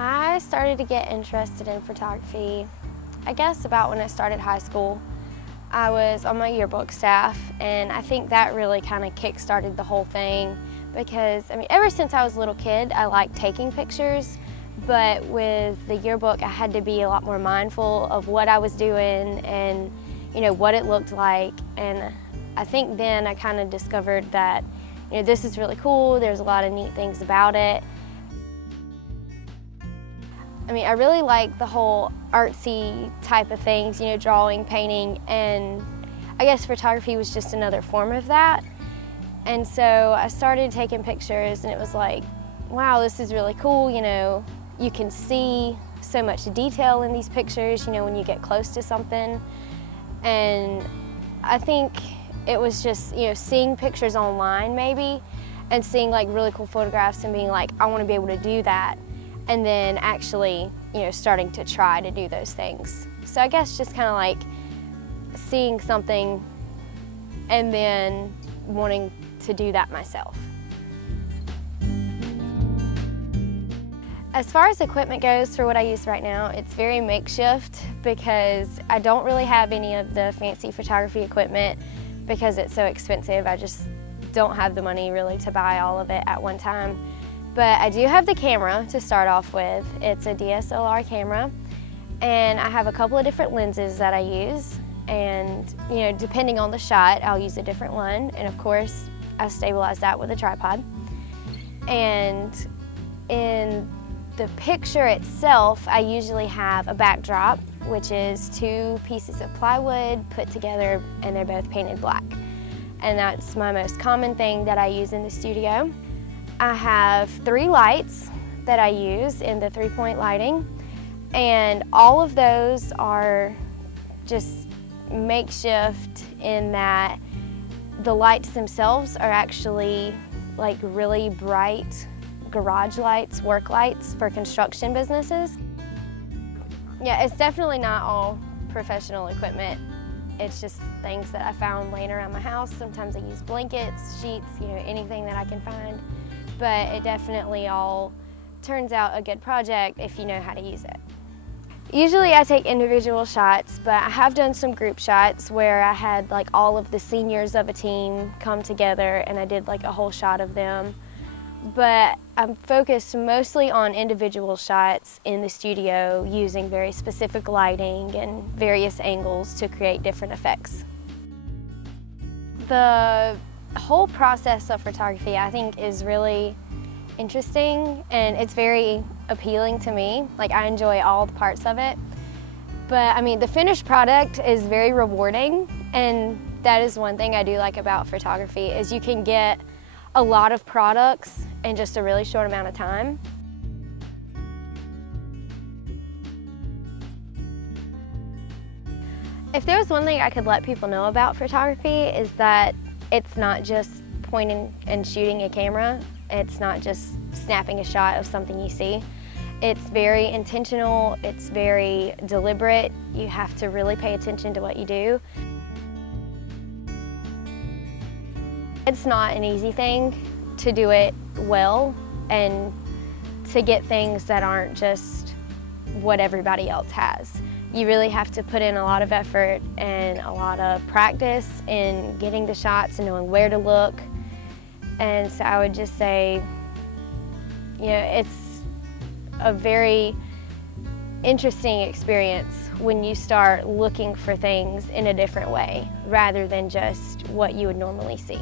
I started to get interested in photography, I guess about when I started high school. I was on my yearbook staff, and I think that really kind of kick-started the whole thing because, ever since I was a little kid, I liked taking pictures, but with the yearbook, I had to be a lot more mindful of what I was doing and, what it looked like. And I think then I kind of discovered that, this is really cool, there's a lot of neat things about it. I really like the whole artsy type of things, drawing, painting, and I guess photography was just another form of that. And so I started taking pictures, and it was like, wow, this is really cool, you can see so much detail in these pictures, when you get close to something. And I think it was just, seeing pictures online maybe, and seeing like really cool photographs and being like, I want to be able to do that. And then actually, starting to try to do those things. So I guess just kind of like seeing something and then wanting to do that myself. As far as equipment goes for what I use right now, it's very makeshift because I don't really have any of the fancy photography equipment because it's so expensive. I just don't have the money really to buy all of it at one time. But I do have the camera to start off with. It's a DSLR camera, and I have a couple of different lenses that I use. And depending on the shot, I'll use a different one. And of course, I stabilize that with a tripod. And in the picture itself, I usually have a backdrop, which is 2 pieces of plywood put together, and they're both painted black. And that's my most common thing that I use in the studio. I have 3 lights that I use in the 3-point lighting, and all of those are just makeshift in that the lights themselves are actually like really bright garage lights, work lights for construction businesses. Yeah, it's definitely not all professional equipment. It's just things that I found laying around my house. Sometimes I use blankets, sheets, anything that I can find. But it definitely all turns out a good project if you know how to use it. Usually I take individual shots, but I have done some group shots where I had like all of the seniors of a team come together and I did like a whole shot of them. But I'm focused mostly on individual shots in the studio using very specific lighting and various angles to create different effects. The whole process of photography, I think, is really interesting, and it's very appealing to me. Like, I enjoy all the parts of it. But the finished product is very rewarding, and that is one thing I do like about photography, is you can get a lot of products in just a really short amount of time. If there was one thing I could let people know about photography, is that it's not just pointing and shooting a camera. It's not just snapping a shot of something you see. It's very intentional, it's very deliberate. You have to really pay attention to what you do. It's not an easy thing to do it well and to get things that aren't just what everybody else has. You really have to put in a lot of effort and a lot of practice in getting the shots and knowing where to look. And so I would just say, it's a very interesting experience when you start looking for things in a different way rather than just what you would normally see.